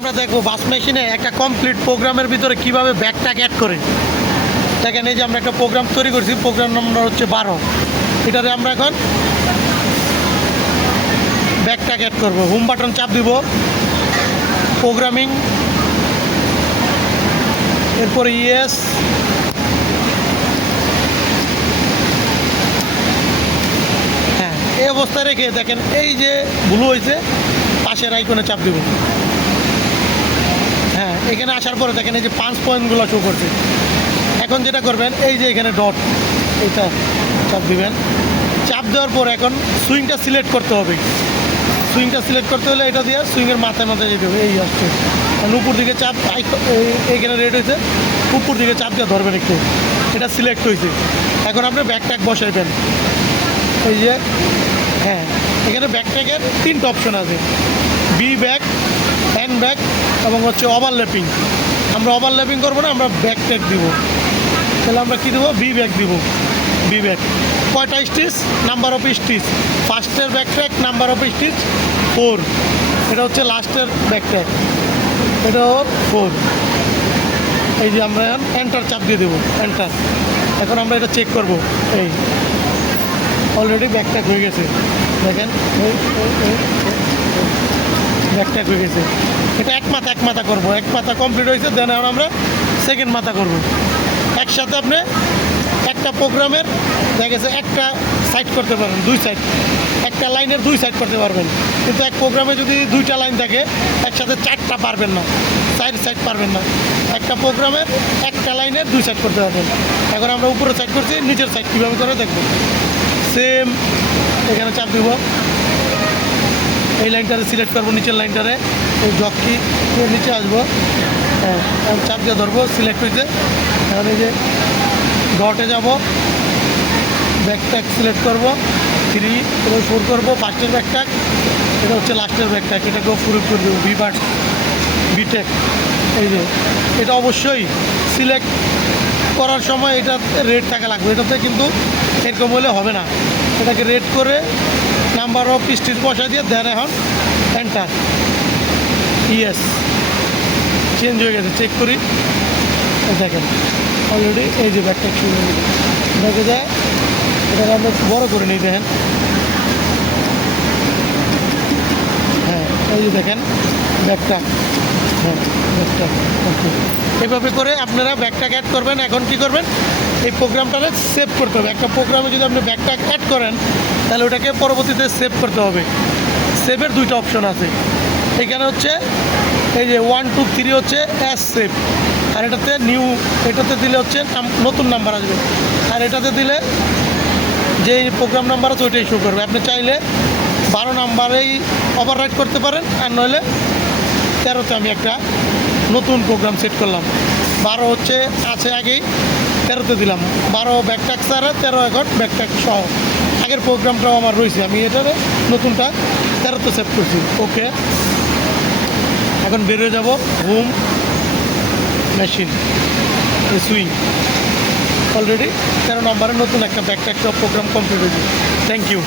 আমরা দেখব বাস মেশিনে একটা কমপ্লিট প্রোগ্রামের ভিতরে কীভাবে ব্যাকটাক অ্যাড করে। দেখেন এই যে আমরা একটা প্রোগ্রাম তৈরি করছি প্রোগ্রাম নম্বর হচ্ছে বারো। এটাতে আমরা এখন ব্যাকটাক অ্যাড করব। হোম বাটন চাপ দিব। প্রোগ্রামিং এরপর ইএস হ্যাঁ এই অবস্থায় রেখে দেখেন এই যে ভুল হয়েছে, পাশের আইকনে চাপ দিব। এখানে আসার পরে দেখেন এই যে পাঁচ পয়েন্টগুলো শো করছে। এখন যেটা করবেন, এই যে এখানে ডট এটা চাপ দিবেন। চাপ দেওয়ার পর এখন সুইংটা সিলেক্ট করতে হবে। সুইংটা সিলেক্ট করতে হলে এটা দিয়ে সুইংয়ের মাথায় মাথায় যেতে হবে। এই আসছে। কারণ উপর দিকে চাপ এইখানে রেড হয়েছে। উপর দিকে চাপ দিয়ে ধরবেন একটু। এটা সিলেক্ট হয়েছে। এখন আপনি ব্যাকট্যাক বসাইবেন। এই যে হ্যাঁ এখানে ব্যাকট্যাকের তিনটা অপশন আছে। বি ব্যাক হ্যান্ড ব্যাগ এবং হচ্ছে ওভারল্যাপিং আমরা ওভারল্যাপিং করব না, আমরা ব্যাকট্যাক দিব। তাহলে আমরা কী দেবো? বি ব্যাক দিব। বি ব্যাক কয়টা স্টিচ নাম্বার অফ স্টিচ ফার্স্টের backtack number of stitch four এটা হচ্ছে লাস্টের ব্যাকট্যাক এটা ফোর এই যে আমরা এন্টার চাপ দিয়ে দেবো। এন্টার এখন আমরা এটা চেক করব। এই। অলরেডি ব্যাকট্যাক হয়ে গেছে। দেখেন। ব্যাকট্যাক হয়ে গেছে। এটা এক মাথা এক মাথা করব। এক মাথা কমপ্লিট হয়েছে দেন এখন আমরা সেকেন্ড মাথা করব। একসাথে আপনি একটা প্রোগ্রামের দেখা গেছে একটা সাইড করতে পারবেন, দুই সাইড একটা লাইনের দুই সাইড করতে পারবেন। কিন্তু এক প্রোগ্রামে যদি দুইটা লাইন থাকে একসাথে চারটা পারবেন না, চার সাইড পারবেন না। একটা প্রোগ্রামের একটা লাইনের দুই সাইড করতে পারবেন। এখন আমরা উপরে সাইড করছি, নিচের সাইড কীভাবে করে দেখব? সেম এখানে চাপ দিব। এই লাইনটারে সিলেক্ট করব, নিচের লাইনটারে এই জকি নিচে আসব। হ্যাঁ চাপ দিয়ে ধরবো, সিলেক্ট এখন এই যে ডটে যাব ব্যাকট্যাক সিলেক্ট করব, থ্রি এবং ফোর করব ফার্স্টের ব্যাকট্যাক এটা হচ্ছে লাস্টের ব্যাকট্যাক এটাকেও ফুল করে দেবো ভিভাট বিটেক। এই যে, এটা অবশ্যই সিলেক্ট করার সময় এটা রেড থাকা লাগবে। এটাতে কিন্তু এরকম হলে হবে না। এটাকে রেড করে নাম্বার অফ স্টিচ বসা দিয়ে দেন এখন। এন্টার ইয়েস চেঞ্জ হয়ে গেছে চেক করি। দেখেন অলরেডি এই যে ব্যাগটা শুরু গেছে দেখে যায়, এটাকে আমরা বড় করে নিই, দেখেন। হ্যাঁ এই যে দেখেন ব্যাগটা হ্যাঁ ব্যাগটা ওকে এভাবে করে আপনারা ব্যাগটা অ্যাড করবেন, এখন কি করবেন? এই প্রোগ্রামটাকে সেভ করতে হবে। একটা প্রোগ্রামে যদি আপনি ব্যাগটা অ্যাড করেন, তাহলে ওটাকে পরবর্তীতে সেভ করতে হবে। সেভের দুইটা অপশন আছে। এখানে হচ্ছে এই যে ওয়ান টু থ্রি হচ্ছে অ্যাস সেভ আর এটাতে নিউ এটাতে দিলে হচ্ছে নতুন নাম্বার আসবে। আর এটাতে দিলে যে প্রোগ্রাম নাম্বার আছে, ওইটাই শো করবে। আপনি চাইলে বারো নাম্বারেই ওভার রাইড করতে পারেন, আর নইলে তেরোতে আমি একটা নতুন প্রোগ্রাম সেট করলাম। বারো হচ্ছে আছে আগেই। তেরোতে দিলাম। বারো ব্যাকট্যাক ছাড়া তেরো এখন ব্যাকট্যাক সহ। আগের প্রোগ্রামটাও আমার রয়েছে, আমি এটারে নতুনটা তেরোতে সেভ করছি। ওকে। এখন বেরিয়ে যাব। হোম মেশিন সুইং অলরেডি তেরো নম্বরের নতুন একটা ব্যাকট্যাক প্রোগ্রাম কমপ্লিট হয়েছে। Thank you